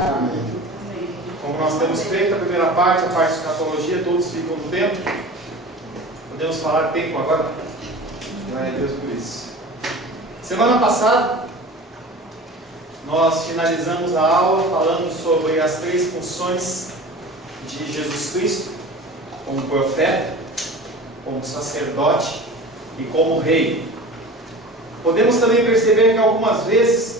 Como nós temos feito a primeira parte, a parte de escatologia, todos ficam no tempo. Podemos falar tempo agora? Glória a Deus por isso. Semana passada, nós finalizamos a aula falando sobre as três funções de Jesus Cristo, como profeta, como sacerdote e como rei. Podemos também perceber que algumas vezes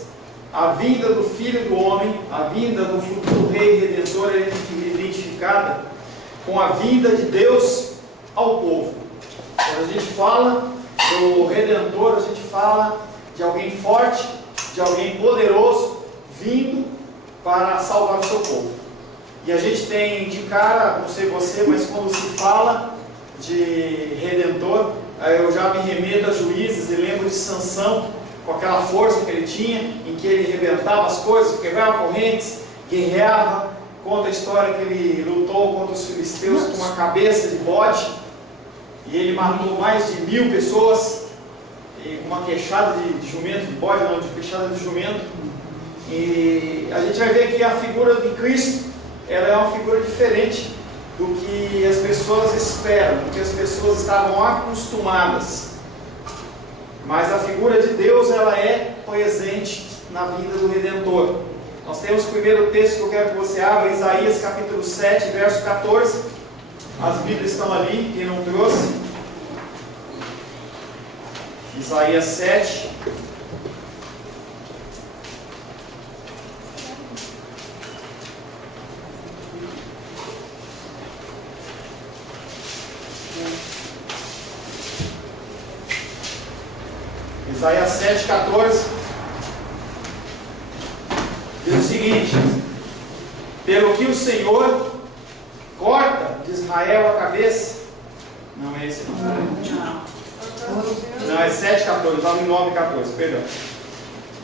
a vinda do Filho do Homem, a vinda do futuro Rei Redentor é identificada com a vinda de Deus ao povo. Quando a gente fala do Redentor, a gente fala de alguém forte, de alguém poderoso, vindo para salvar o seu povo. E a gente tem de cara, não sei você, mas quando se fala de Redentor, eu já me remeto a Juízes e lembro de Sansão, com aquela força que ele tinha, em que ele arrebentava as coisas, quebrava correntes, guerreava. Conta a história que ele lutou contra os filisteus com uma cabeça de bode, e ele matou mais de 1000 pessoas, e uma queixada de jumento, de bode não, de queixada de jumento. E a gente vai ver que a figura de Cristo, ela é uma figura diferente do que as pessoas esperam, do que as pessoas estavam acostumadas. Mas a figura de Deus, ela é presente na vida do Redentor. Nós temos o primeiro texto que eu quero que você abra, Isaías capítulo 7, verso 14. As Bíblias estão ali, quem não trouxe. Isaías 7. Isaías 7,14 diz o seguinte: pelo que o Senhor corta de Israel a cabeça. Não é esse não é 7,14, está no 9,14, perdão.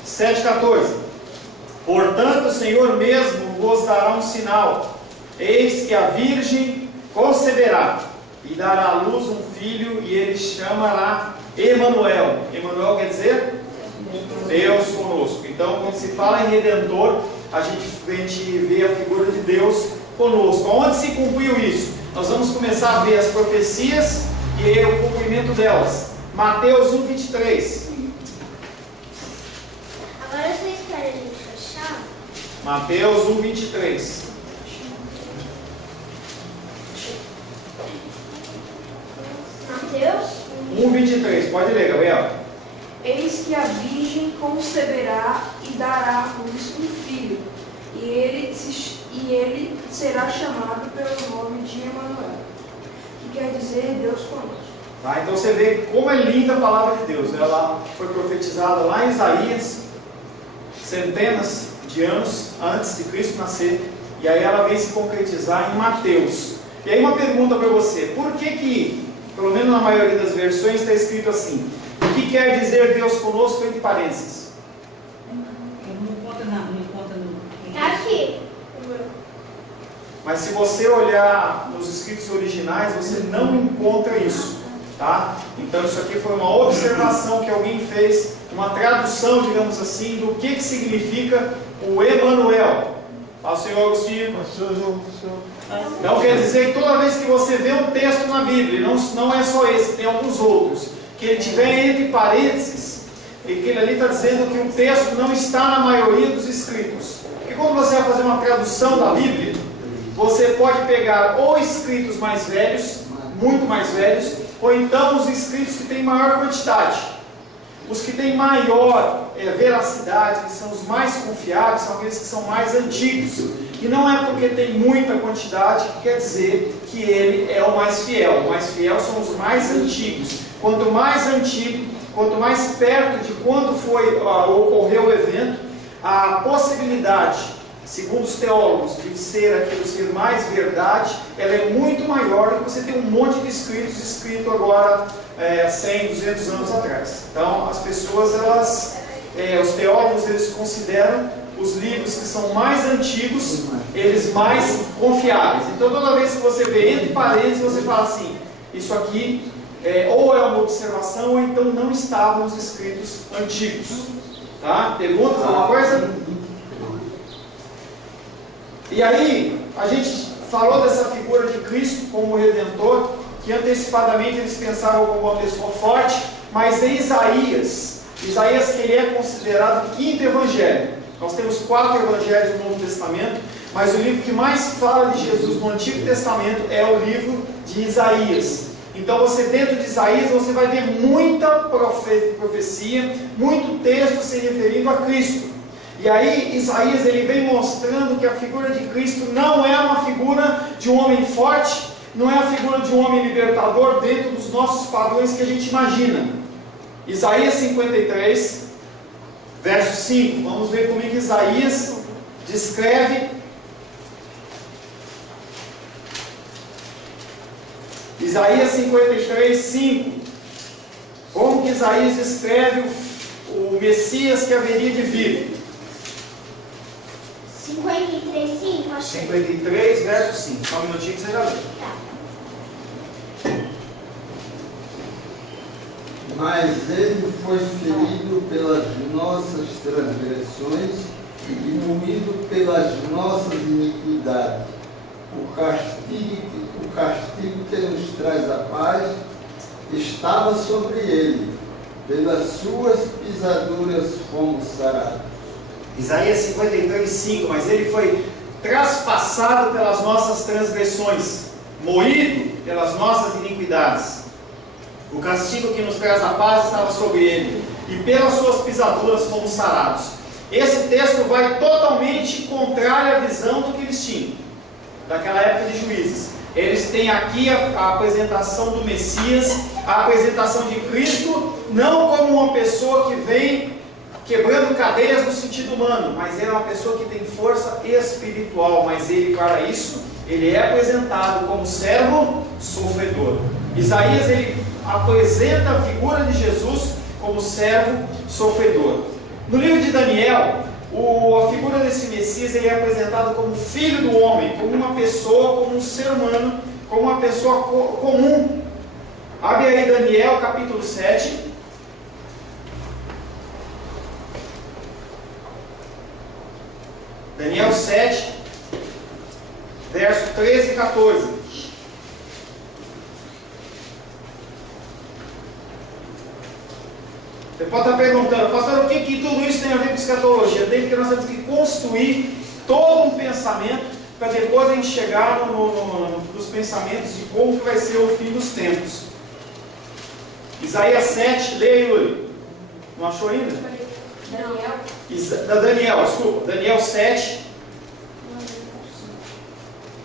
7,14: portanto o Senhor mesmo vos dará um sinal, eis que a virgem conceberá e dará à luz um filho, e ele chamará Emanuel. Emanuel quer dizer Deus conosco. Então, quando se fala em Redentor, a gente vê a figura de Deus conosco. Onde se cumpriu isso? Nós vamos começar a ver as profecias e o cumprimento delas. Mateus 1:23. Agora vocês querem a gente fechar? Mateus 1:23. Mateus 1:23. Pode ler, Gabriel. Eis que a virgem conceberá e dará à luz um filho, e ele será chamado pelo nome de Emanuel, que quer dizer Deus conosco. Tá, então você vê como é linda a palavra de Deus. Ela foi profetizada lá em Isaías, centenas de anos antes de Cristo nascer, e aí ela vem se concretizar em Mateus. E aí uma pergunta para você: por que, pelo menos na maioria das versões, está escrito assim? O que quer dizer Deus conosco entre parênteses? Não conta no... tá aqui. Mas se você olhar nos escritos originais, você não encontra isso, tá? Então isso aqui foi uma observação que alguém fez, uma tradução, digamos assim, do que significa o Emanuel. Fala, senhor Agostinho. Então quer dizer que toda vez que você vê um texto na Bíblia, não é só esse, tem alguns outros, que ele tiver entre parênteses, e que ele ali está dizendo que o texto não está na maioria dos escritos. Porque quando você vai fazer uma tradução da Bíblia, você pode pegar ou escritos mais velhos, muito mais velhos, ou então os escritos que têm maior quantidade. Os que têm maior veracidade, que são os mais confiáveis, são aqueles que são mais antigos. E não é porque tem muita quantidade que quer dizer que ele é o mais fiel. O mais fiel são os mais antigos. Quanto mais antigo, quanto mais perto de quando ocorreu o evento, a possibilidade, segundo os teólogos, de ser aquilo ser mais verdade, ela é muito maior do que você ter um monte de escritos escrito agora 100, 200 anos atrás. Então as pessoas, os teólogos, eles consideram os livros que são mais antigos, eles mais confiáveis. Então toda vez que você vê entre parênteses, você fala assim: isso aqui ou é uma observação, ou então não estava nos escritos antigos. Tá? Perguntas, alguma coisa? E aí, a gente falou dessa figura de Cristo como Redentor, que antecipadamente eles pensavam como uma pessoa forte, mas em Isaías que ele é considerado o quinto evangelho. Nós temos 4 evangelhos no Novo Testamento, mas o livro que mais fala de Jesus no Antigo Testamento é o livro de Isaías. Então você, dentro de Isaías, você vai ver muita profecia, muito texto se referindo a Cristo. E aí Isaías ele vem mostrando que a figura de Cristo não é uma figura de um homem forte, não é a figura de um homem libertador dentro dos nossos padrões que a gente imagina. Isaías 53, verso 5. Vamos ver como é que Isaías descreve. Isaías 53, 5. Como que Isaías descreve o Messias que haveria de vir? 53, 5, achei. 53, verso 5. Só um minutinho que você já lê. Tá. Mas ele foi ferido pelas nossas transgressões e moído pelas nossas iniquidades. O castigo que nos traz a paz estava sobre ele. Pelas suas pisaduras fomos sarados. Isaías 53, 5. Mas ele foi traspassado pelas nossas transgressões, moído pelas nossas iniquidades. O castigo que nos traz a paz estava sobre ele, e pelas suas pisaduras fomos sarados. Esse texto vai totalmente contrário à visão do que eles tinham, daquela época de Juízes. Eles têm aqui a apresentação do Messias, a apresentação de Cristo, não como uma pessoa que vem quebrando cadeias no sentido humano, mas ele é uma pessoa que tem força espiritual. Mas ele, para isso, ele é apresentado como servo sofredor. Isaías, ele apresenta a figura de Jesus como servo sofredor. No livro de Daniel, a figura desse Messias ele é apresentado como filho do homem, como uma pessoa, como um ser humano, como uma pessoa comum. Abre aí Daniel capítulo 7. Daniel 7, verso 13 e 14. Você pode estar perguntando, pastor, o que tudo isso tem a ver com escatologia? Tem, porque nós temos que construir todo um pensamento para depois a gente chegar nos pensamentos de como que vai ser o fim dos tempos. Isaías 7, leia aí, Yuri. Não achou ainda? Daniel 7,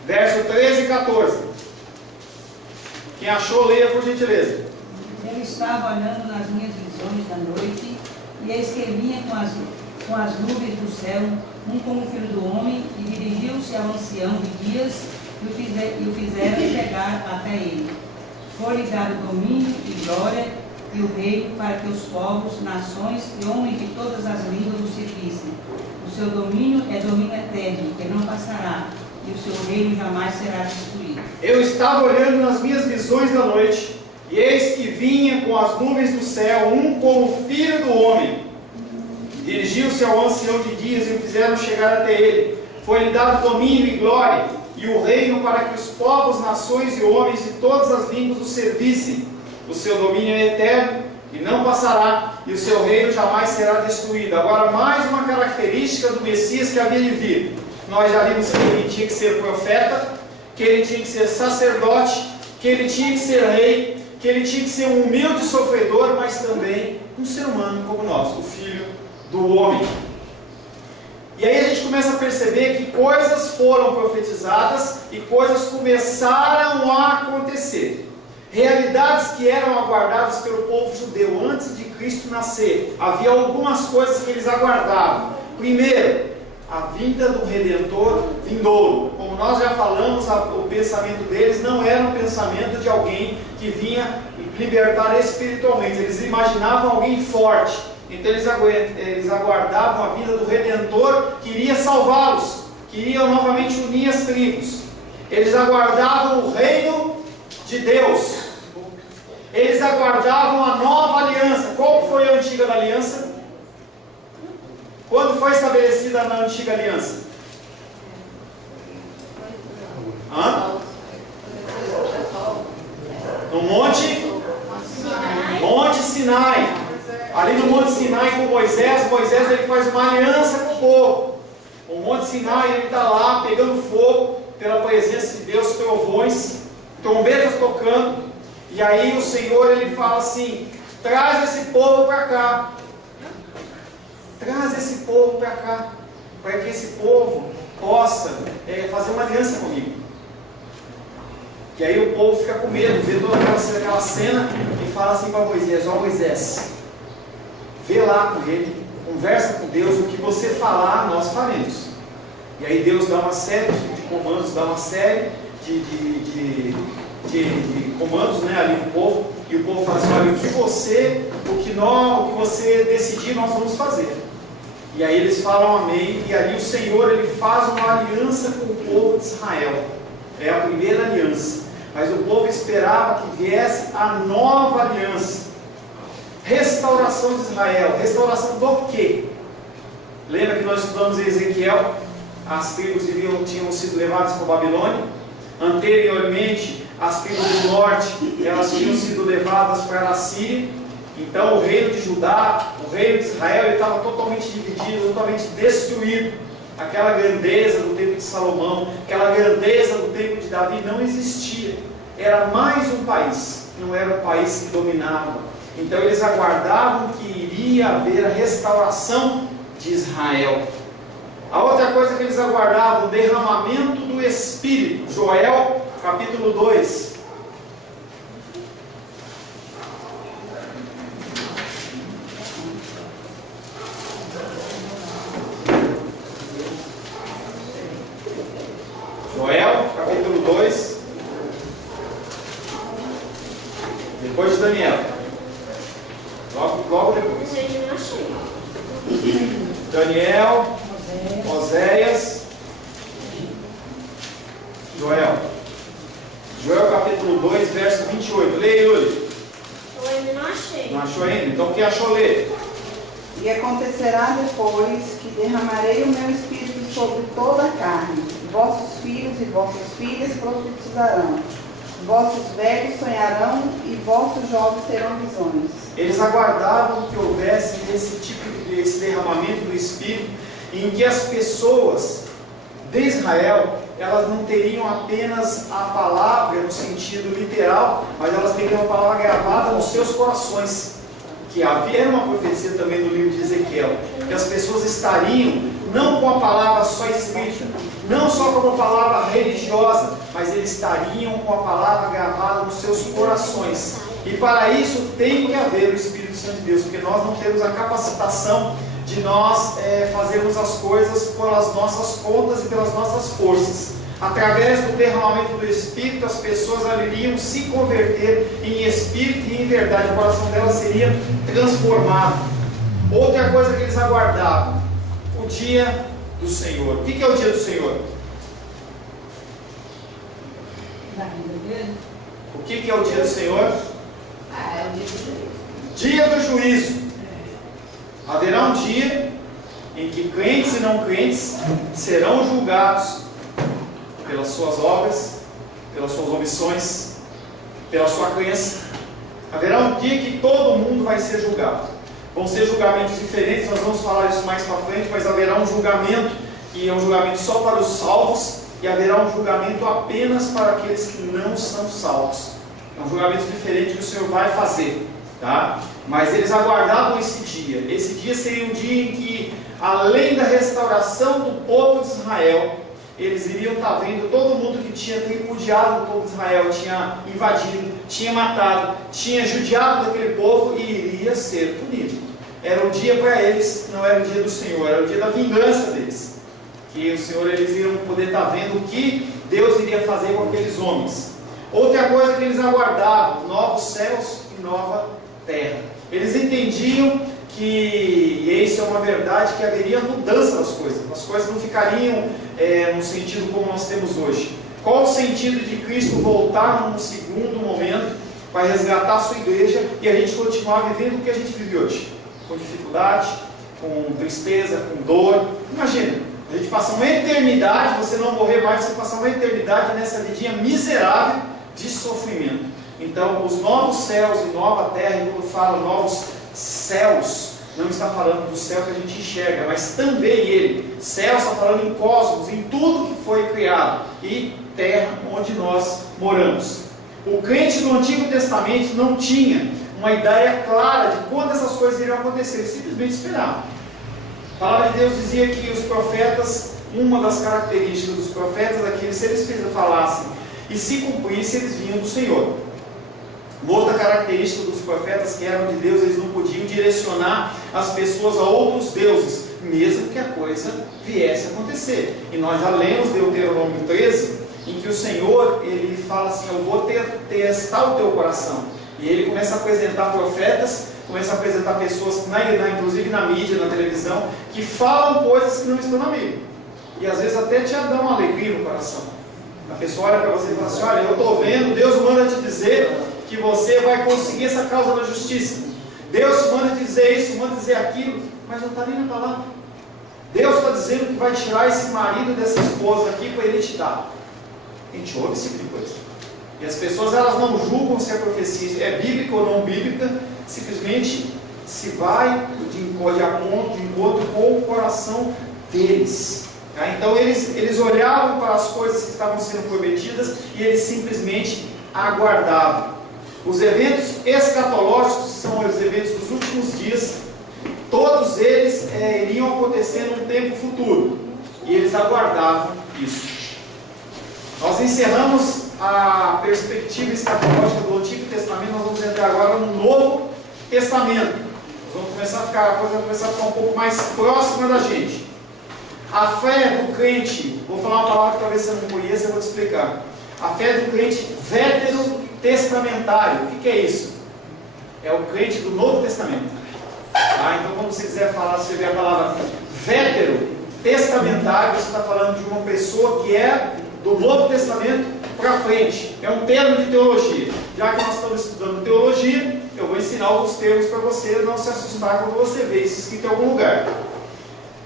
verso 13 e 14. Quem achou, leia por gentileza. Eu estava olhando nas minhas visões da noite, e eis que vinha com as nuvens do céu, um como filho do homem, e dirigiu-se ao ancião de dias, e o fizeram chegar até ele. Foi-lhe dado domínio e glória, e o reino para que os povos, nações e homens de todas as línguas o servissem. O seu domínio é domínio eterno, que não passará, e o seu reino jamais será destruído. Eu estava olhando nas minhas visões da noite, e eis que vinha com as nuvens do céu, um como filho do homem. Dirigiu-se ao ancião de dias e o fizeram chegar até ele. Foi-lhe dado domínio e glória, e o reino para que os povos, nações e homens de todas as línguas o servissem. O seu domínio é eterno e não passará, e o seu reino jamais será destruído. Agora, mais uma característica do Messias que havia de vir. Nós já vimos que ele tinha que ser profeta, que ele tinha que ser sacerdote, que ele tinha que ser rei, que ele tinha que ser um humilde sofredor, mas também um ser humano como nós, o Filho do Homem. E aí a gente começa a perceber que coisas foram profetizadas e coisas começaram a acontecer. Realidades que eram aguardadas pelo povo judeu antes de Cristo nascer. Havia algumas coisas que eles aguardavam. Primeiro, a vinda do Redentor vindouro. Como nós já falamos, o pensamento deles não era um pensamento de alguém que vinha libertar espiritualmente. Eles imaginavam alguém forte. Então eles aguardavam a vinda do Redentor que iria salvá-los, que iria novamente unir as tribos. Eles aguardavam o reino de Deus. Eles aguardavam a nova aliança. Qual foi a antiga aliança? Quando foi estabelecida a antiga aliança? No Monte Sinai. Ali no Monte Sinai com Moisés ele faz uma aliança com o povo. O Monte Sinai, ele está lá pegando fogo pela presença de Deus, trovões, trombetas tocando. E aí o Senhor, ele fala assim: traz esse povo para cá. Traz esse povo para cá, para que esse povo possa fazer uma aliança comigo. E aí o povo fica com medo, vê toda aquela cena e fala assim para Moisés: ó Moisés, vê lá com ele, conversa com Deus, o que você falar nós faremos. E aí Deus dá uma série de comandos, dá uma série de comandos, né, ali no povo, e o povo fala assim: olha, o que você decidir nós vamos fazer. E aí eles falam amém, e ali o Senhor, ele faz uma aliança com o povo de Israel. É a primeira aliança. Mas o povo esperava que viesse a nova aliança. Restauração de Israel. Restauração do quê? Lembra que nós estudamos em Ezequiel? As tribos tinham sido levadas para a Babilônia. Anteriormente, as tribos do norte, elas tinham sido levadas para a Síria. Então o reino de Judá, o reino de Israel, ele estava totalmente dividido, totalmente destruído. Aquela grandeza do tempo de Salomão, aquela grandeza do tempo de Davi não existia. Era mais um país, não era um país que dominava. Então eles aguardavam que iria haver a restauração de Israel. A outra coisa que eles aguardavam, o derramamento do Espírito. Joel, capítulo 2. Joel, capítulo 2, depois de Daniel, logo depois. Daniel, Oséias, Joel, capítulo 2, verso 28. Leia, Yuri. Eu ainda não achei. Não achou ainda? Então quem achou, lê. E acontecerá depois que derramarei o meu espírito sobre toda a carne. Vossos filhos e vossas filhas profetizarão. Vossos velhos sonharão e vossos jovens terão visões. Eles aguardavam que houvesse esse derramamento do Espírito, em que as pessoas de Israel, elas não teriam apenas a palavra no sentido literal, mas elas teriam a palavra gravada nos seus corações. Que havia uma profecia também no livro de Ezequiel, que as pessoas estariam não com a palavra só escrita, não só como palavra religiosa, mas eles estariam com a palavra gravada nos seus corações. E para isso tem que haver o Espírito Santo de Deus, porque nós não temos a capacitação de nós fazermos as coisas pelas nossas contas e pelas nossas forças. Através do derramamento do Espírito, as pessoas iriam se converter em Espírito e em verdade. O coração delas seria transformado. Outra coisa que eles aguardavam: o dia do Senhor. O que é o dia do Senhor? O que é o dia do Senhor? É o dia do juízo. Dia do juízo. Haverá um dia em que crentes e não crentes serão julgados pelas suas obras, pelas suas omissões, pela sua crença. Haverá um dia que todo mundo vai ser julgado. Vão ser julgamentos diferentes, nós vamos falar isso mais para frente, mas haverá um julgamento que é um julgamento só para os salvos, e haverá um julgamento apenas para aqueles que não são salvos. É um julgamento diferente que o Senhor vai fazer, tá? Mas eles aguardavam esse dia. Esse dia seria um dia em que, além da restauração do povo de Israel, eles iriam estar vendo todo mundo que tinha tripudiado o povo de Israel, tinha invadido, tinha matado, tinha judiado daquele povo e iria ser punido. Era um dia para eles, não era o dia do Senhor, era o dia da vingança deles. Que o Senhor, eles iriam poder estar vendo o que Deus iria fazer com aqueles homens. Outra coisa que eles aguardavam: novos céus e nova terra. Eles entendiam que, e isso é uma verdade, que haveria mudança das coisas. As coisas não ficariam no sentido como nós temos hoje. Qual o sentido de Cristo voltar num segundo momento para resgatar a sua igreja e a gente continuar vivendo o que a gente vive hoje? Com dificuldade, com tristeza, com dor. Imagina, A gente passa uma eternidade, você não morrer mais, você passar uma eternidade nessa vidinha miserável de sofrimento. Então, os novos céus e nova terra, e quando fala novos céus, não está falando do céu que a gente enxerga, mas também ele. Céu está falando em cosmos, em tudo que foi criado, e terra onde nós moramos. O crente do Antigo Testamento não tinha uma ideia clara de quando essas coisas iriam acontecer, ele simplesmente esperava. A palavra de Deus dizia que os profetas, uma das características dos profetas é que se eles falassem e se cumprissem, eles vinham do Senhor. Uma outra característica dos profetas que eram de Deus, eles não podiam direcionar as pessoas a outros deuses, mesmo que a coisa viesse a acontecer. E nós já lemos Deuteronômio 13, em que o Senhor, ele fala assim, eu vou testar o teu coração. E ele começa a apresentar profetas, começa a apresentar pessoas, inclusive na mídia, na televisão, que falam coisas que não estão na Bíblia. E às vezes até te dá uma alegria no coração. A pessoa olha para você e fala assim, olha, eu estou vendo, Deus manda te dizer que você vai conseguir essa causa da justiça. Deus manda dizer isso, manda dizer aquilo, mas não está nem na palavra. Deus está dizendo que vai tirar esse marido dessa esposa aqui para ele te dar. A gente ouve esse tipo de coisa. E as pessoas, elas não julgam se a profecia é bíblica ou não bíblica, simplesmente se vai de encontro com o coração deles. Tá? Então eles olhavam para as coisas que estavam sendo prometidas e eles simplesmente aguardavam. Os eventos escatológicos, que são os eventos dos últimos dias, todos eles iriam acontecer num tempo futuro. E eles aguardavam isso. Nós encerramos a perspectiva escatológica do Antigo Testamento, nós vamos entrar agora no Novo Testamento. Nós vamos começar a coisa vai começar a ficar um pouco mais próxima da gente. A fé do crente, vou falar uma palavra que talvez você não conheça, eu vou te explicar. A fé do crente veterotestamentário, o que é isso? É o crente do Novo Testamento. Tá? Então, quando você quiser falar, você vê a palavra veterotestamentário, você está falando de uma pessoa que é do Novo Testamento para frente. É um termo de teologia. Já que nós estamos estudando teologia, eu vou ensinar alguns termos para você não se assustar quando você vê isso escrito em algum lugar.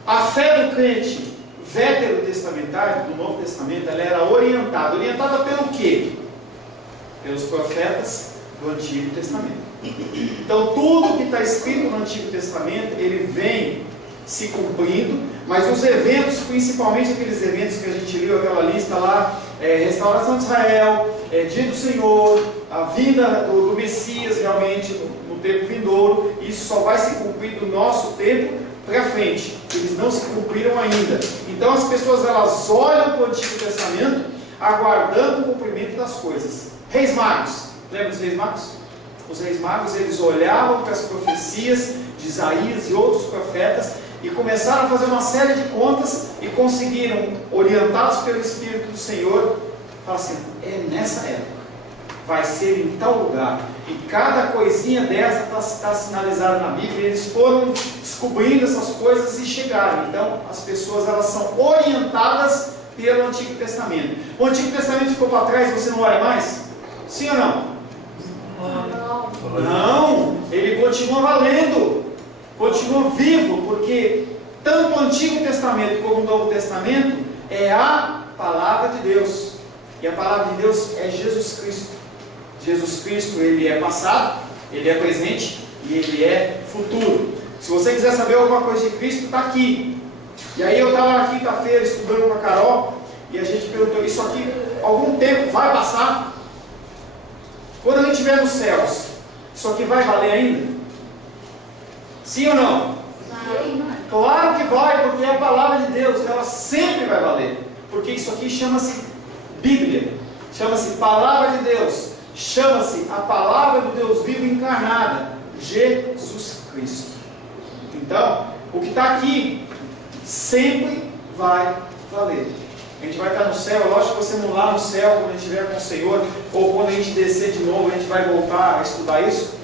A fé do crente veterotestamentário, do Novo Testamento, ela era orientada. Orientada pelo quê? Pelos profetas do Antigo Testamento. Então, tudo que está escrito no Antigo Testamento, ele vem se cumprindo, mas os eventos, principalmente aqueles eventos que a gente leu, aquela lista lá, restauração de Israel, dia do Senhor, a vinda do Messias realmente no tempo vindouro, isso só vai se cumprir do nosso tempo para frente. Eles não se cumpriram ainda. Então as pessoas, elas olham para o Antigo Testamento aguardando o cumprimento das coisas. Reis Magos, lembra dos Reis Magos? Os Reis Magos, eles olhavam para as profecias de Isaías e outros profetas e começaram a fazer uma série de contas e conseguiram, orientados pelo Espírito do Senhor, falar assim, é nessa época, vai ser em tal lugar, e cada coisinha dessa está sinalizada na Bíblia, e eles foram descobrindo essas coisas e chegaram. Então as pessoas, elas são orientadas pelo Antigo Testamento. O Antigo Testamento ficou para trás e você não olha mais? Sim ou não? Não, ele continua valendo, continua vivo, porque tanto o Antigo Testamento como o Novo Testamento é a palavra de Deus, e a palavra de Deus é Jesus Cristo. Jesus Cristo, ele é passado, ele é presente e ele é futuro. Se você quiser saber alguma coisa de Cristo, está aqui. E aí eu estava na quinta-feira estudando com a Carol e a gente perguntou, isso aqui algum tempo vai passar? Quando a gente estiver nos céus, isso aqui vai valer ainda? Sim ou não? Claro que vai, porque é a palavra de Deus, ela sempre vai valer. Porque isso aqui chama-se Bíblia, chama-se Palavra de Deus, chama-se a palavra do Deus vivo encarnada, Jesus Cristo. Então, o que está aqui sempre vai valer. A gente vai estar no céu, lógico que você não lá no céu, quando a gente estiver com o Senhor, ou quando a gente descer de novo, a gente vai voltar a estudar isso.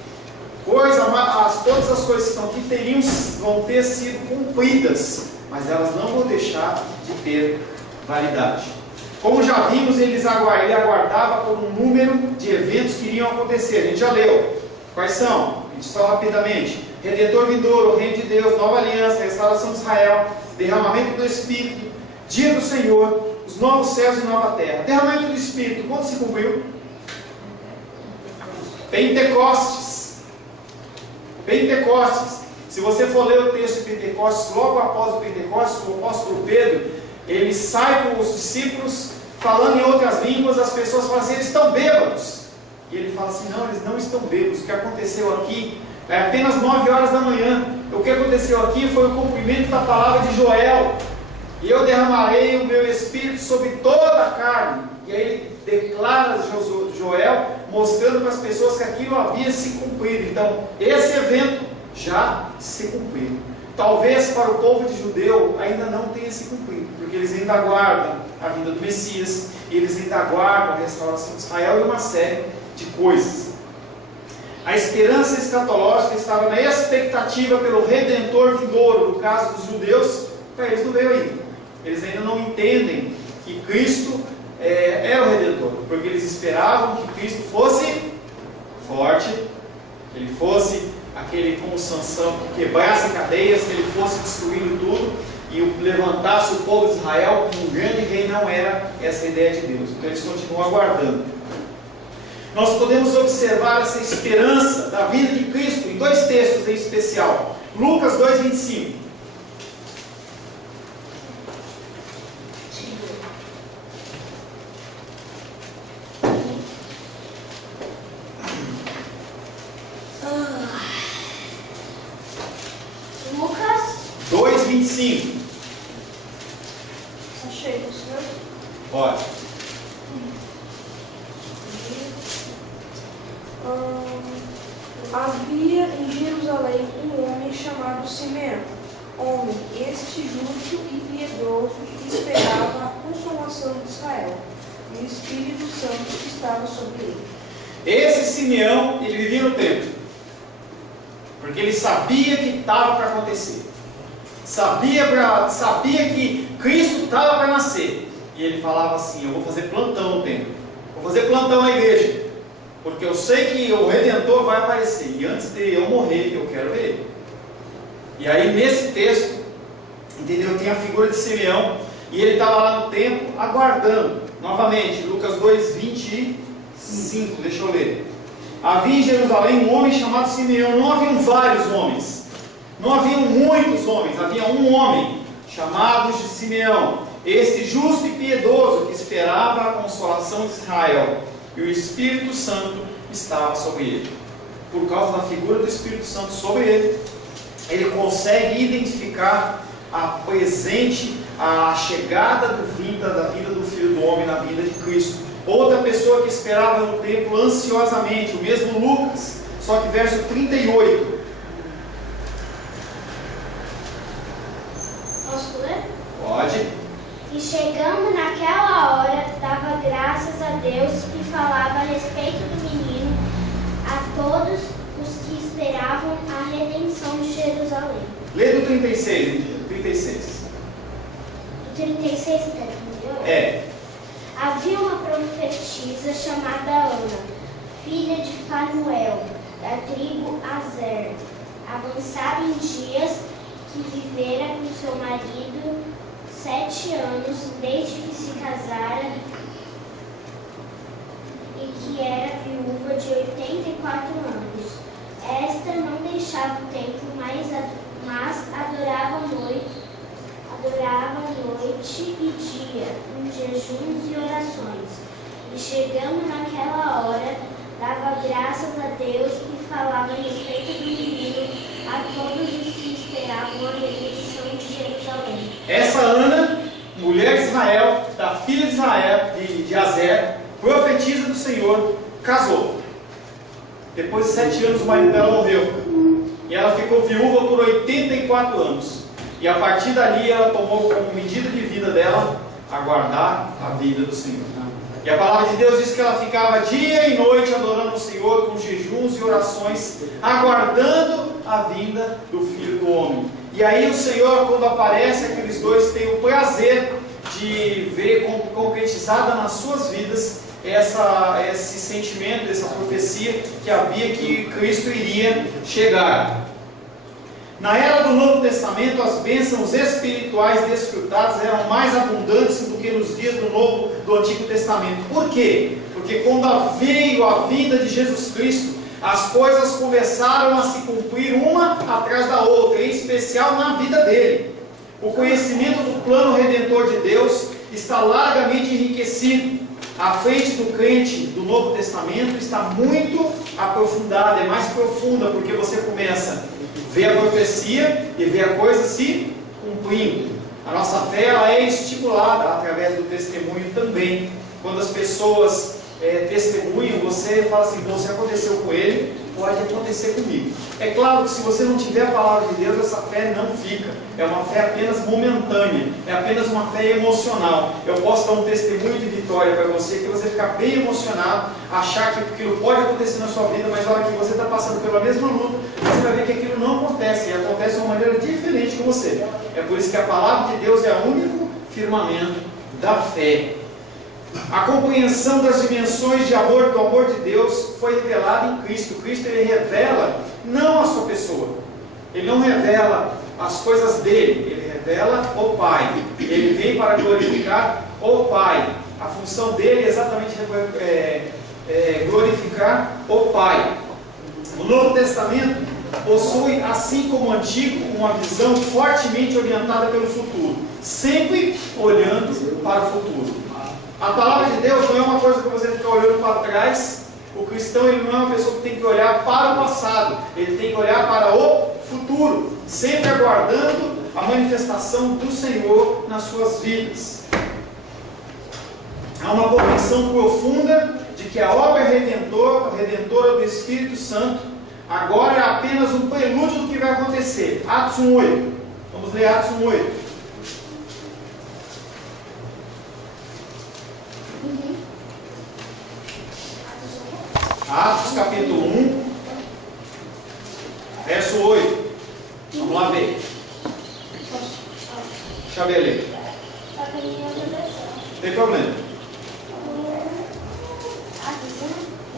Todas as coisas que estão aqui vão ter sido cumpridas, mas elas não vão deixar de ter validade. Como já vimos, ele aguardava por um número de eventos que iriam acontecer. A gente já leu. Quais são? A gente fala rapidamente. Redentor vindouro, Reino de Deus, Nova Aliança, Restauração de Israel, derramamento do Espírito, dia do Senhor, os novos céus e nova terra. Derramamento do Espírito, quando se cumpriu? Pentecostes. Pentecostes. Se você for ler o texto de Pentecostes, logo após o Pentecostes, o apóstolo Pedro, ele sai com os discípulos falando em outras línguas, as pessoas falam assim, eles estão bêbados. E ele fala assim, não, eles não estão bêbados. O que aconteceu aqui é apenas 9 horas da manhã. O que aconteceu aqui foi o cumprimento da palavra de Joel. E eu derramarei o meu Espírito sobre toda a carne. E aí ele declara Joel, mostrando para as pessoas que aquilo havia se cumprido. Então, esse evento já se cumpriu. Talvez para o povo de judeu ainda não tenha se cumprido, porque eles ainda aguardam a vinda do Messias, eles ainda aguardam a restauração de Israel e uma série de coisas. A esperança escatológica estava na expectativa pelo Redentor vindouro. No caso dos judeus, para eles não veio ainda. Eles ainda não entendem que Cristo é o Redentor, porque eles esperavam que Cristo fosse forte, que ele fosse aquele como Sansão que quebrasse cadeias, que ele fosse destruindo tudo e levantasse o povo de Israel como um grande rei. Não era essa a ideia de Deus. Então eles continuam aguardando. Nós podemos observar essa esperança da vida de Cristo em 2 textos em especial. Lucas 2:25. Lucas 2:25. Achei, senhor. Bora. Havia em Jerusalém um homem chamado Simeão, homem este justo e piedoso, que esperava a consolação de Israel, e o Espírito Santo estava sobre ele. Esse Simeão, ele vivia no templo, porque ele sabia que estava para acontecer, sabia que Cristo estava para nascer, e ele falava assim, eu vou fazer plantão no templo, vou fazer plantão na igreja, porque eu sei que o Redentor vai aparecer, e antes de eu morrer, eu quero ver ele. E aí nesse texto, entendeu, tem a figura de Simeão, e ele estava lá no templo, aguardando, novamente, Lucas 2:25, deixa eu ler. Havia em Jerusalém um homem chamado Simeão. Não haviam vários homens, não haviam muitos homens, havia um homem chamado de Simeão, este justo e piedoso, que esperava a consolação de Israel, e o Espírito Santo estava sobre ele. Por causa da figura do Espírito Santo sobre ele, ele consegue identificar a chegada da vida do Filho do Homem, na vida de Cristo. Outra pessoa que esperava no templo ansiosamente, o mesmo Lucas, só que verso 38. Posso ler? Pode. E chegando naquela hora, dava graças a Deus e falava a respeito do menino a todos os que esperavam a redenção de Jerusalém. Lê do 36, 36. Do 36 até 38? É. Havia uma profetisa chamada Ana, filha de Fanuel, da tribo Azer, avançada em dias, que vivera com seu marido 7 anos, desde que se casara, e que era viúva de 84 anos. Esta não deixava o templo, mas adorava noite e dia, em jejuns e orações. E chegando naquela hora, dava graças a Deus e falava a respeito do menino a todos os que esperavam a redenção de Jerusalém. Essa Ana, mulher de Israel, da filha de Israel, de Azer, profetisa do Senhor, casou. Depois de 7 anos o marido dela morreu. E ela ficou viúva por 84 anos. E a partir dali ela tomou como medida de vida dela aguardar a vida do Senhor. E a palavra de Deus diz que ela ficava dia e noite adorando o Senhor com jejuns e orações, aguardando a vinda do Filho do Homem. E aí o Senhor, quando aparece, aqueles dois têm o prazer de ver concretizada nas suas vidas esse sentimento, essa profecia que havia que Cristo iria chegar. Na era do Novo Testamento, as bênçãos espirituais desfrutadas eram mais abundantes do que nos dias do Antigo Testamento. Por quê? Porque quando veio a vinda de Jesus Cristo, as coisas começaram a se cumprir uma atrás da outra, em especial na vida dele. O conhecimento do plano redentor de Deus está largamente enriquecido. A frente do crente do Novo Testamento está muito aprofundada, é mais profunda, porque você começa a ver a profecia e ver a coisa se cumprindo. A nossa fé ela é estimulada através do testemunho também. Quando as pessoas testemunham, você fala assim, então, se aconteceu com ele, pode acontecer comigo. É claro que se você não tiver a palavra de Deus, essa fé não fica. É uma fé apenas momentânea, é apenas uma fé emocional. Eu posso dar um testemunho de vitória para você, que você ficar bem emocionado, achar que aquilo pode acontecer na sua vida, mas na hora que você está passando pela mesma luta, você vai ver que aquilo não acontece, e acontece de uma maneira diferente com você. É por isso que a palavra de Deus é o único firmamento da fé. A compreensão das dimensões do amor de Deus foi revelada em Cristo. Cristo ele revela não a sua pessoa, ele não revela as coisas dele, ele revela o Pai. Ele vem para glorificar o Pai. A função dele é exatamente glorificar o Pai. O Novo Testamento possui, assim como o Antigo, uma visão fortemente orientada pelo futuro, sempre olhando para o futuro. A palavra de Deus não é uma coisa que você fica olhando para trás. O cristão ele não é uma pessoa que tem que olhar para o passado, ele tem que olhar para o futuro, sempre aguardando a manifestação do Senhor nas suas vidas. Há uma compreensão profunda de que a obra redentora do Espírito Santo agora é apenas um prelúdio do que vai acontecer. Atos 1:8. Vamos ler Atos 1:8. Atos capítulo 1, verso 8. Vamos lá ver. Deixa eu ver ali. Não tem problema.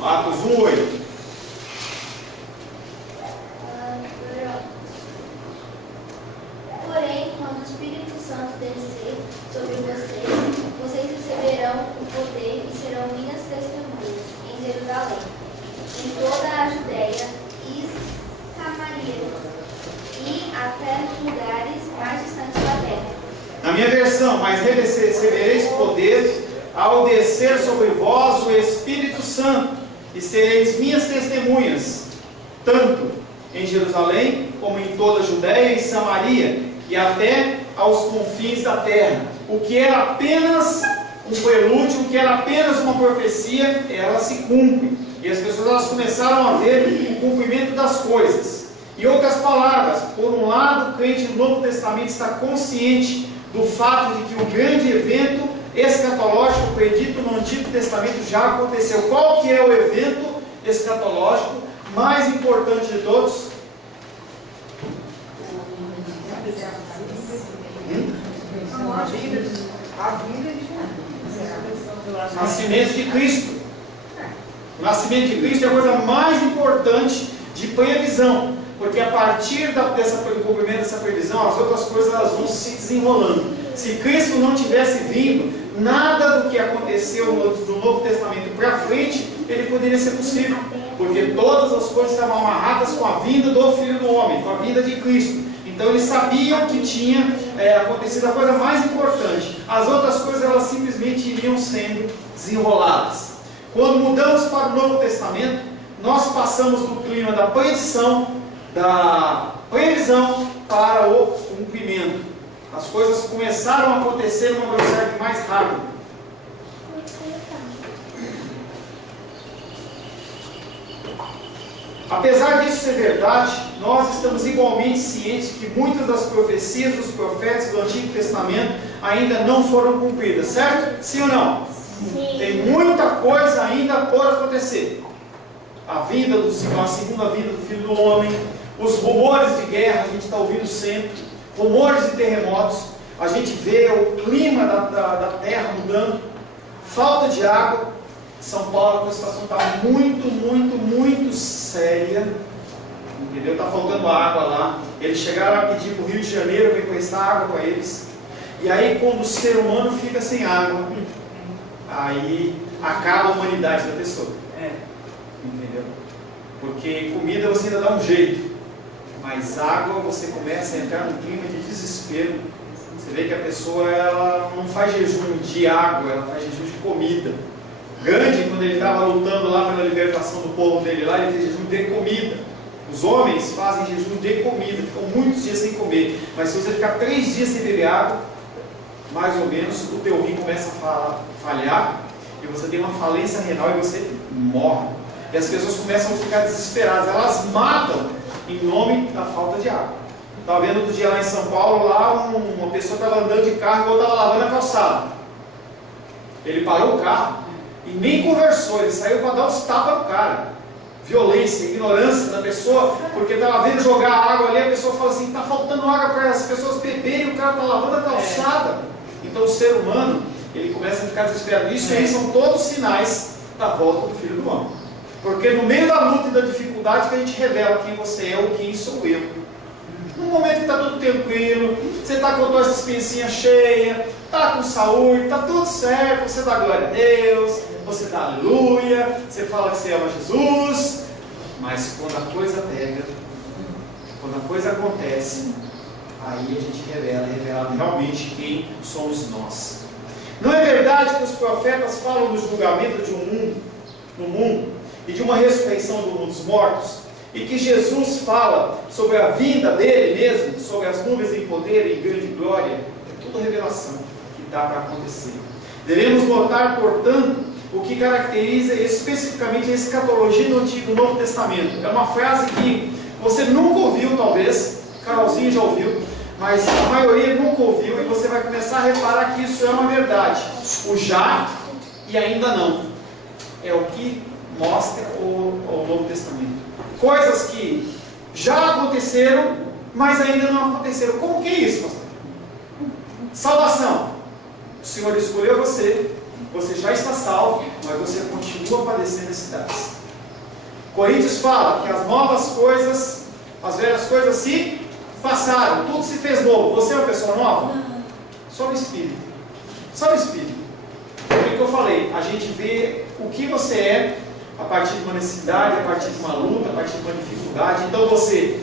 Atos 1, 8. Porém, quando o Espírito Santo descer sobre vocês receberão o poder e serão minhas testemunhas em Jerusalém, em toda a Judéia e Samaria e até nos lugares mais distantes da terra. Na minha versão, mas recebereis poder ao descer sobre vós o Espírito Santo, e sereis minhas testemunhas, tanto em Jerusalém como em toda a Judéia e Samaria e até aos confins da terra. O que era apenas um prelúdio, o que era apenas uma profecia, ela se cumpre. E as pessoas elas começaram a ver o cumprimento das coisas. Em outras palavras, por um lado, o crente do Novo Testamento está consciente do fato de que o grande evento escatológico predito no Antigo Testamento já aconteceu. Qual que é o evento escatológico mais importante de todos? Nascimento de Cristo. O nascimento de Cristo é a coisa mais importante de previsão, porque a partir do cumprimento dessa previsão, as outras coisas elas vão se desenrolando. Se Cristo não tivesse vindo, nada do que aconteceu do Novo Testamento para frente, ele poderia ser possível, porque todas as coisas estavam amarradas com a vinda do Filho do Homem, com a vinda de Cristo. Então eles sabiam que tinha acontecido a coisa mais importante. As outras coisas elas simplesmente iriam sendo desenroladas. Quando mudamos para o Novo Testamento, nós passamos do clima da previsão para o cumprimento. As coisas começaram a acontecer numa velocidade mais rápida. Apesar disso ser verdade, nós estamos igualmente cientes que muitas das profecias dos profetas do Antigo Testamento ainda não foram cumpridas, certo? Sim ou não? Sim. Tem muita coisa ainda por acontecer. A segunda vinda do Filho do Homem, os rumores de guerra, a gente está ouvindo sempre, rumores de terremotos, a gente vê o clima da terra mudando, falta de água. São Paulo, a situação está muito séria, entendeu? Está faltando água lá. Eles chegaram a pedir para o Rio de Janeiro para emprestar água para eles. E aí, quando o ser humano fica sem água, aí acaba a humanidade da pessoa. Entendeu? Porque comida você ainda dá um jeito, mas água você começa a entrar num clima de desespero. Você vê que a pessoa ela não faz jejum de água, ela faz jejum de comida. Gandhi, quando ele estava lutando lá pela libertação do povo dele lá, ele fez jejum de comida. Os homens fazem jejum de comida, ficam muitos dias sem comer. Mas se você ficar 3 dias sem beber água, mais ou menos, o teu rim começa a falhar, e você tem uma falência renal e você morre. E as pessoas começam a ficar desesperadas, elas matam em nome da falta de água. Estava vendo outro dia lá em São Paulo, lá uma pessoa estava andando de carro e outra estava lavando a calçada. Ele parou o carro e nem conversou, ele saiu para dar uns tapas no cara. Violência, ignorância da pessoa, porque estava vendo jogar água ali, a pessoa fala assim, está faltando água para as pessoas beberem, o cara está lavando a calçada. Então o ser humano, ele começa a ficar desesperado. Isso aí são todos sinais da volta do Filho do Homem. Porque no meio da luta e da dificuldade que a gente revela quem você é ou quem sou eu. No momento que está tudo tranquilo, você está com a tua dispensinha cheia, está com saúde, está tudo certo, você dá glória a Deus, você dá aleluia, você fala que você ama Jesus, mas quando a coisa pega, quando a coisa acontece, aí a gente revela realmente quem somos nós. Não é verdade que os profetas falam do julgamento de no mundo e de uma ressurreição dos mortos? E que Jesus fala sobre a vinda dele mesmo, sobre as nuvens em poder e grande glória? É tudo revelação que dá para acontecer. Devemos notar, portanto, o que caracteriza especificamente a escatologia do Antigo e Novo Testamento. É uma frase que você nunca ouviu, talvez, Carolzinha já ouviu, mas a maioria nunca ouviu, e você vai começar a reparar que isso é uma verdade. O já e ainda não é o que mostra o Novo Testamento. Coisas que já aconteceram, mas ainda não aconteceram. Como que é isso, pastor? Salvação. O Senhor escolheu você, você já está salvo, mas você continua padecendo necessidades. Coríntios fala que as novas coisas, as velhas coisas se passaram, tudo se fez novo. Você é uma pessoa nova? Só no Espírito. Só no Espírito. É o que eu falei, a gente vê o que você é a partir de uma necessidade, a partir de uma luta, a partir de uma dificuldade. Então você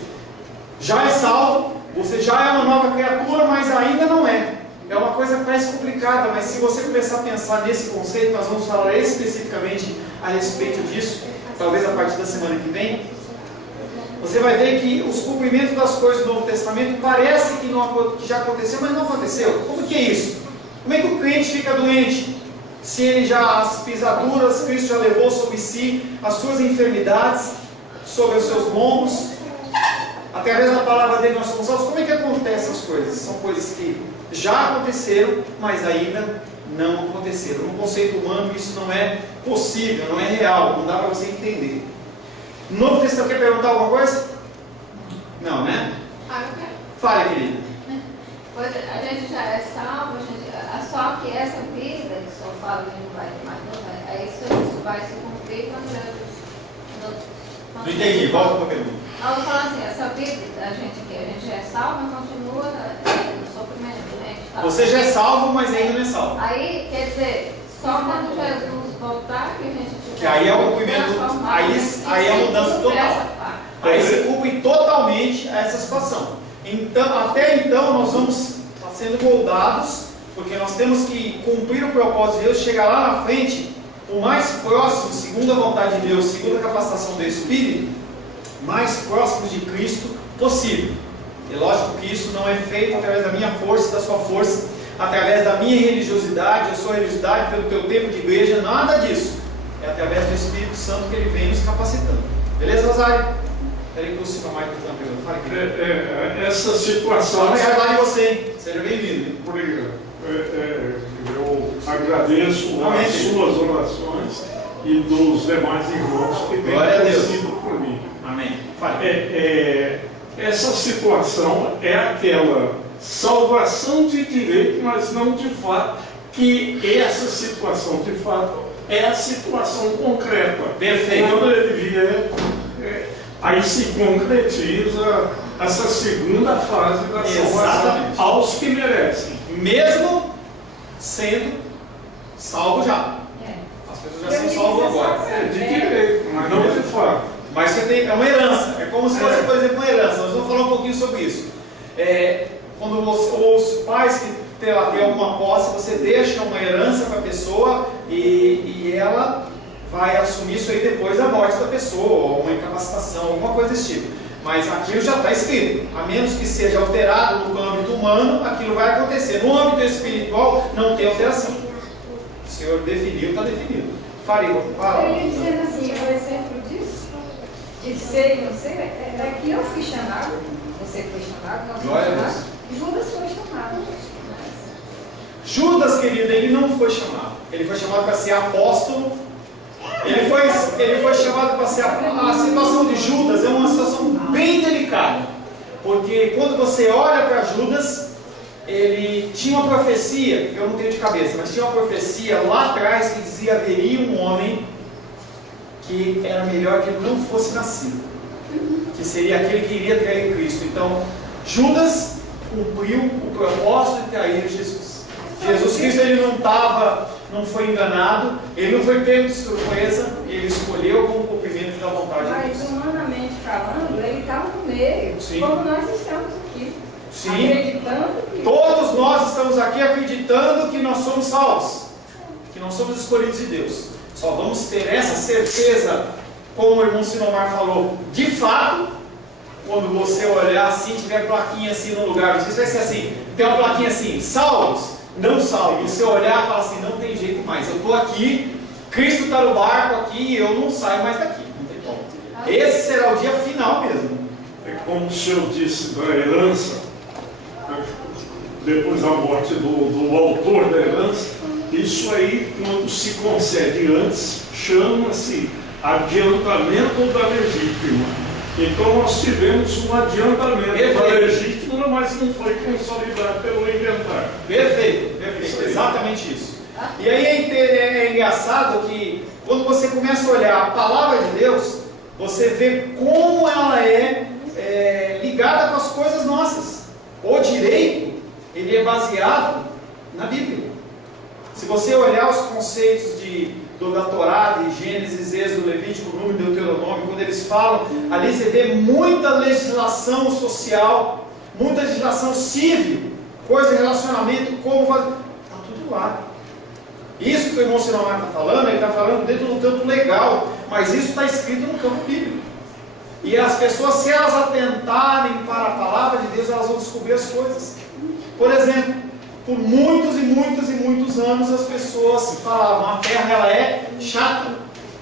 já é salvo, você já é uma nova criatura, mas ainda não é. É uma coisa mais complicada, mas se você começar a pensar nesse conceito, nós vamos falar especificamente a respeito disso, talvez a partir da semana que vem. Você vai ver que os cumprimentos das coisas do Novo Testamento parece que já aconteceu, mas não aconteceu. Como que é isso? Como é que o crente fica doente? Se ele já, as pisaduras, Cristo já levou sobre si, as suas enfermidades, sobre os seus lombos, através da palavra dele nós somos salvos. Como é que acontecem as coisas? São coisas que já aconteceram, mas ainda não aconteceram. No conceito humano isso não é possível, não é real, não dá para você entender. No Novo Testamento, quer perguntar alguma coisa? Não, né? Fale, querida. Pois a gente já é salvo, só que essa vida, que o senhor fala que não vai ter mais nada, aí isso vai se cumprir quando Jesus. Não entendi, volta para a pergunta. Não, eu vou falar assim, essa vida da gente aqui, a gente já é salvo, mas continua no sofrimento, né? Você já é salvo, mas ainda não é salvo. Aí, quer dizer, só quando Jesus voltar que a gente tiver. Que aí é o cumprimento, aí é a mudança total. Aí se cumpre totalmente essa situação. Então, até então nós vamos sendo moldados, porque nós temos que cumprir o propósito de Deus, chegar lá na frente, o mais próximo, segundo a vontade de Deus, segundo a capacitação do Espírito, mais próximo de Cristo possível. É lógico que isso não é feito através da minha força, da sua força, através da minha religiosidade, a sua religiosidade, pelo teu tempo de igreja, nada disso. É através do Espírito Santo que ele vem nos capacitando. Beleza, Rosário? Peraí que o senhor mais está perguntando. Fale, essa situação. Vamos falar de você, hein? Seja bem-vindo. Obrigado. Eu agradeço as suas orações e dos demais irmãos que têm torcido por mim. Amém. Fale. Essa situação é aquela salvação de direito, mas não de fato, que essa situação de fato é a situação concreta. Perfeito. Quando ele vier, aí se concretiza essa segunda fase da salvação aos que merecem. Mesmo sendo salvo já. As pessoas já são salvas agora. De direito, mas não de fato. Mas você tem, é uma herança. É como se fosse, por exemplo, uma herança. Nós vamos falar um pouquinho sobre isso. Quando os pais que têm alguma posse, você deixa uma herança para a pessoa e ela vai assumir isso aí depois da morte da pessoa, ou uma incapacitação, alguma coisa desse tipo. Mas aquilo já está escrito. A menos que seja alterado no âmbito humano, aquilo vai acontecer. No âmbito espiritual, não tem alteração. O Senhor definiu, está definido. Faria, fala. Eu ia dizendo assim, o exemplo disso, de ser e não ser, é que eu fui chamado, você foi chamado, nós fomos chamados, Judas foi chamado. Judas, querido, ele não foi chamado. Ele foi chamado para ser apóstolo. Ele foi chamado para ser. A situação de Judas é uma situação bem delicada. Porque quando você olha para Judas, ele tinha uma profecia, eu não tenho de cabeça, mas tinha uma profecia lá atrás que dizia que haveria um homem que era melhor que ele não fosse nascido, que seria aquele que iria trair Cristo. Então, Judas cumpriu o propósito de trair Jesus. Jesus Cristo, ele não foi enganado, ele não foi pego de surpresa, ele escolheu como cumprimento da vontade de Deus. Mas humanamente falando, ele estava no meio, Sim. como nós estamos aqui. Sim. Acreditando que... Todos nós estamos aqui acreditando que nós somos salvos, que nós somos escolhidos de Deus. Só vamos ter essa certeza, como o irmão Sinomar falou, de fato, quando você olhar assim, tiver plaquinha assim no lugar, não sei se vai ser assim, tem uma plaquinha assim, salvos, não salvos. Você olhar e falar assim, não tem jeito mais, eu estou aqui, Cristo está no barco aqui e eu não saio mais daqui, não tem como. Esse será o dia final mesmo. É como o senhor disse da herança, depois da morte do autor da herança, isso aí, quando se concede antes, chama-se adiantamento da legítima. Então nós tivemos um adiantamento da legítima, mas não foi consolidado pelo inventário. Perfeito, exatamente isso. E aí é engraçado que quando você começa a olhar a palavra de Deus, você vê como ela é ligada com as coisas nossas. O direito, ele é baseado na Bíblia. Se você olhar os conceitos da Torá, de Gênesis, Êxodo, Levítico, Número, Deuteronômio, quando eles falam, ali você vê muita legislação social, muita legislação civil, coisa de relacionamento, como está tudo lá. Isso que o irmão Sinomar está falando, ele está falando dentro do campo legal, mas isso está escrito no campo bíblico. E as pessoas, se elas atentarem para a palavra de Deus, elas vão descobrir as coisas. Por exemplo, por muitos e muitos e muitos anos as pessoas falavam, a terra ela é chata.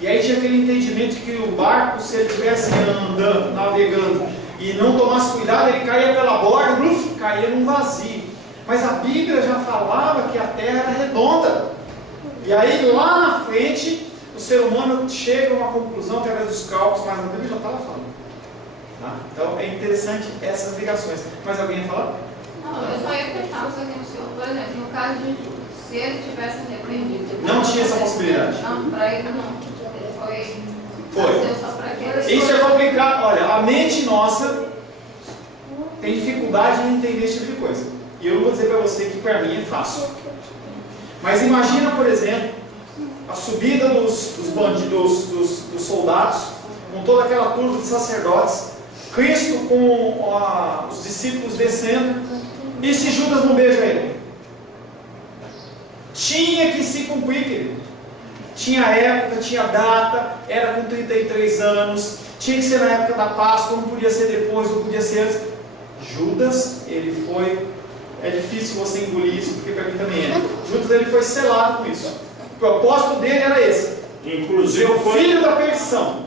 E aí tinha aquele entendimento de que o barco, se ele estivesse andando, navegando, e não tomasse cuidado, ele caía pela borda, caía num vazio. Mas a Bíblia já falava que a terra era redonda. E aí lá na frente, o ser humano chega a uma conclusão através dos cálculos, mas a Bíblia já estava falando. Tá? Então é interessante essas ligações. Mas alguém ia falar? Não, eu só ia perguntar um pouquinho, senhor. Por exemplo, no caso de Judas, se ele tivesse arrependido... Não tinha essa possibilidade. Não, para ele não. Ele foi. Só para aquele... Isso é complicado. Olha, a mente nossa tem dificuldade em entender esse tipo de coisa. E eu não vou dizer para você que para mim é fácil. Mas imagina, por exemplo, a subida dos bandidos, dos soldados, com toda aquela turma de sacerdotes, Cristo com os discípulos descendo, e se Judas não beija ele? Tinha que se cumprir, querido. Tinha época, tinha data, era com 33 anos, tinha que ser na época da Páscoa, não podia ser depois, não podia ser antes. Judas, ele foi... É difícil você engolir isso, porque para mim também é. Judas, ele foi selado com isso. O propósito dele era esse. Inclusive, o filho da perdição.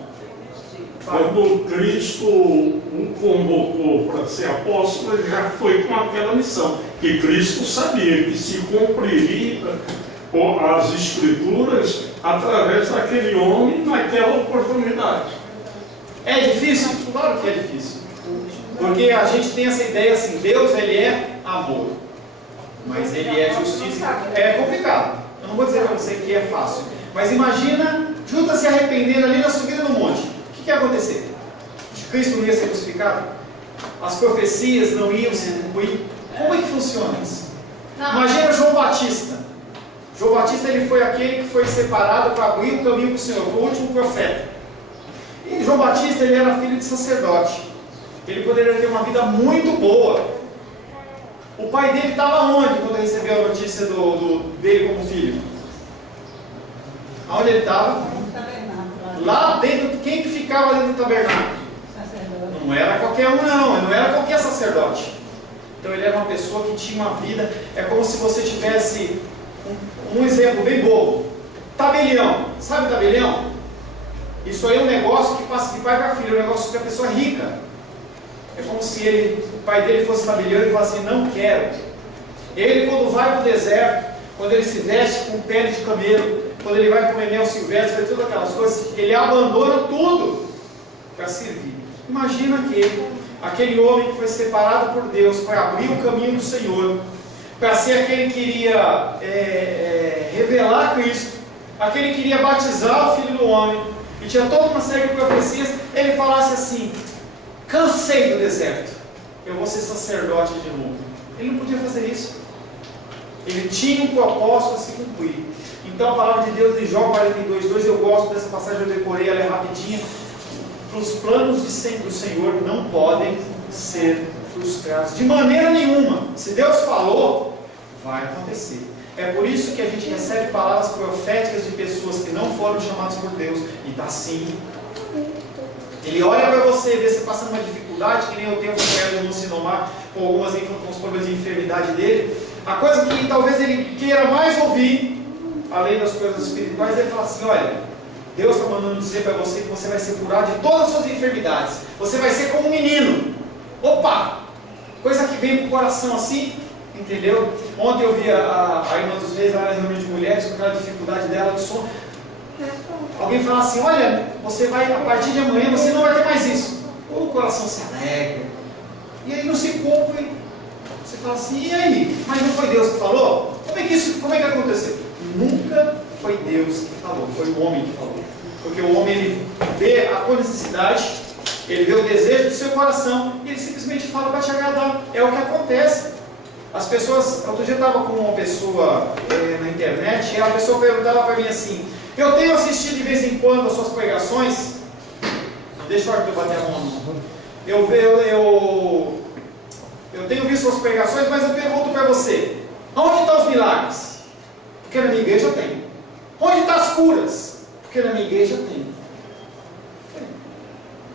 Quando Cristo o convocou para ser apóstolo, ele já foi com aquela missão. Que Cristo sabia que se cumpriria as Escrituras através daquele homem naquela oportunidade. É difícil? Claro que é difícil. Porque a gente tem essa ideia assim, Deus ele é amor, mas ele é justiça. É complicado. Eu não vou dizer para você que é fácil. Mas imagina Judas se arrependendo ali na subida do monte. O que ia acontecer? Cristo não ia ser crucificado? As profecias não iam se cumprir? Como é que funciona isso? Imagina João Batista. João Batista, ele foi aquele que foi separado para abrir o caminho para o Senhor, foi o último profeta. E João Batista, ele era filho de sacerdote. Ele poderia ter uma vida muito boa. O pai dele estava onde quando recebeu a notícia dele como filho? Aonde ele estava? Lá dentro. Quem que ficava dentro do tabernáculo? Sacerdote. Não era qualquer um, não. Ele não era qualquer sacerdote. Então ele era uma pessoa que tinha uma vida. É como se você tivesse um exemplo bem bobo. Tabelião. Sabe o tabelião? Isso aí é um negócio que passa de pai para filho. É um negócio que a pessoa é rica. É como se o pai dele fosse tabelião e falasse assim, não quero. Ele, quando vai para o deserto, quando ele se veste com pele de camelo, quando ele vai comer mel silvestre, faz todas aquelas coisas, ele abandona tudo para servir. Imagina aquele homem que foi separado por Deus para abrir o caminho do Senhor, para ser aquele que iria revelar Cristo, aquele que iria batizar o Filho do Homem, e tinha toda uma série de profecias. Ele falasse assim, cansei do deserto, eu vou ser sacerdote de novo. Ele não podia fazer isso. Ele tinha um propósito a se cumprir. Então a palavra de Deus em Jó 42:2, eu gosto dessa passagem, eu decorei ela rapidinho. Os planos do Senhor não podem ser frustrados de maneira nenhuma. Se Deus falou, vai acontecer. É por isso que a gente recebe palavras proféticas de pessoas que não foram chamadas por Deus e está assim. Ele olha para você, vê você passando uma dificuldade, que nem eu tenho acompanhado no Sinomar, com os problemas de enfermidade dele. A coisa que talvez ele queira mais ouvir, além das coisas espirituais, ele fala assim, olha, Deus está mandando dizer para você que você vai ser curado de todas as suas enfermidades. Você vai ser como um menino. Opa! Coisa que vem para o coração assim, entendeu? Ontem eu vi a irmã dos Reis lá na reunião de mulheres, com aquela dificuldade dela de sono. Alguém fala assim, olha, você vai, a partir de amanhã, você não vai ter mais isso. O coração se alegra. E aí não se cumpre. Você fala assim, e aí? Mas não foi Deus que falou? Como é que aconteceu? Nunca foi Deus que falou, foi o homem que falou. Porque o homem, ele vê a tua necessidade, ele vê o desejo do seu coração, e ele simplesmente fala para te agradar. É o que acontece. As pessoas, outro dia eu estava com uma pessoa na internet, e a pessoa perguntava para mim assim, eu tenho assistido de vez em quando as suas pregações, não deixa eu bater a mão, eu tenho visto suas pregações, mas eu pergunto para você, onde estão os milagres? Porque na minha igreja tem. Onde estão as curas? Porque na minha igreja tem.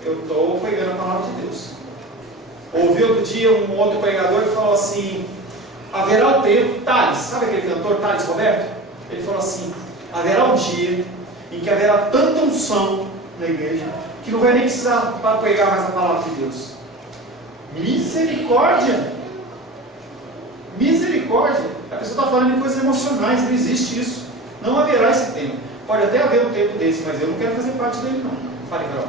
Eu estou pregando a palavra de Deus. Ouvi outro dia um outro pregador que falou assim, haverá o tempo, Thales, sabe aquele cantor Thales Roberto? Ele falou assim, haverá um dia em que haverá tanta unção na igreja que não vai nem precisar para pregar mais a palavra de Deus. Misericórdia! Misericórdia! A pessoa está falando de coisas emocionais, não existe isso. Não haverá esse tempo. Pode até haver um tempo desse, mas eu não quero fazer parte dele não. Fale, Carol.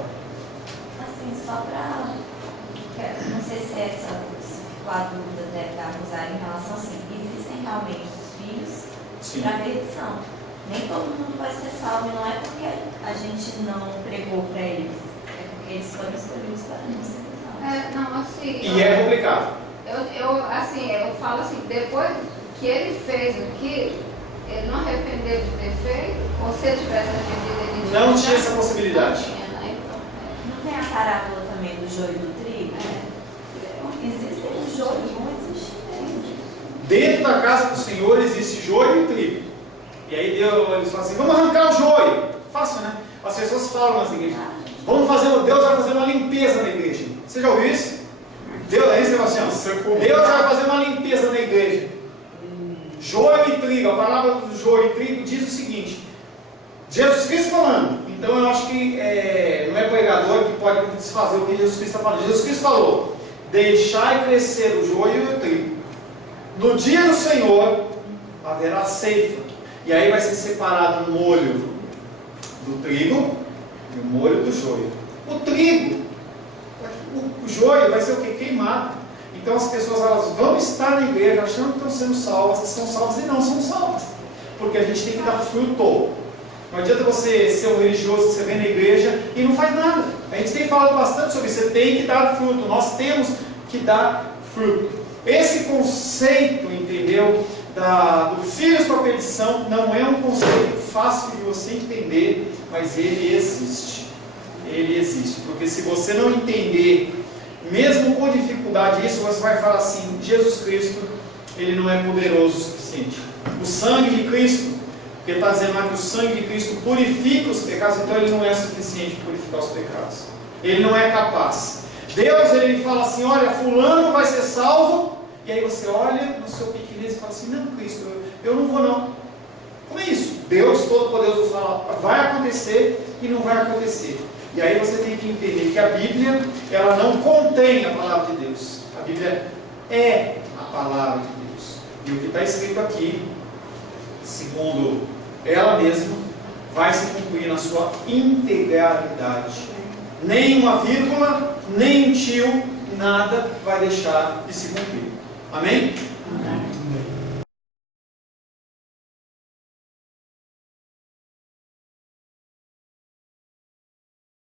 Assim, só para... Não sei se essa a dúvida deve dar usar em relação assim, existem realmente os filhos para perdição. Nem todo mundo vai ser salvo, não é porque a gente não pregou para eles, é porque eles foram escolhidos para não ser salvos. Não, assim... E é complicado. Eu falo assim, depois que ele fez aquilo, ele não arrependeu de ter feito, ou se ele tivesse arrependido, ele não tinha essa possibilidade. Não tem a parábola também do joio e do trigo? Existem os joios, vão existir mesmo. Dentro da casa do Senhor existe joio e trigo. E aí eles falam assim, vamos arrancar o joio. Fácil, né? As pessoas falam nas igrejas, Deus vai fazer uma limpeza na igreja. Você já ouviu isso? Deus, aí, Sebastião, Deus vai fazer uma limpeza na igreja. Joio e trigo, a palavra do joio e trigo diz o seguinte, Jesus Cristo falando, então eu acho que não é pregador que pode desfazer o que Jesus Cristo está falando. Jesus Cristo falou, deixai crescer o joio e o trigo. No dia do Senhor haverá ceifa, e aí vai ser separado o molho do trigo e o molho do joio. O trigo, o joio vai ser o que? Queimado. Então as pessoas elas vão estar na igreja achando que estão sendo salvas, que são salvas e não são salvas. Porque a gente tem que dar fruto. Não adianta você ser um religioso que você vem na igreja e não faz nada. A gente tem falado bastante sobre isso. Você tem que dar fruto. Nós temos que dar fruto. Esse conceito, entendeu, do filhos para a perdição, não é um conceito fácil de você entender, mas ele existe. Ele existe. Porque se você não entender, mesmo com dificuldade isso, você vai falar assim: Jesus Cristo, ele não é poderoso o suficiente. O sangue de Cristo, porque está dizendo lá que o sangue de Cristo purifica os pecados, então ele não é suficiente para purificar os pecados. Ele não é capaz. Deus, ele fala assim: olha, fulano vai ser salvo, e aí você olha no seu pequenez e fala assim: não, Cristo, eu não vou não. Como é isso? Deus Todo-Poderoso fala: vai acontecer e não vai acontecer. E aí você tem que entender que a Bíblia, ela não contém a palavra de Deus. A Bíblia é a palavra de Deus. E o que está escrito aqui, segundo ela mesma, vai se cumprir na sua integralidade. Nem uma vírgula, nem um tio, nada vai deixar de se cumprir. Amém? Amém.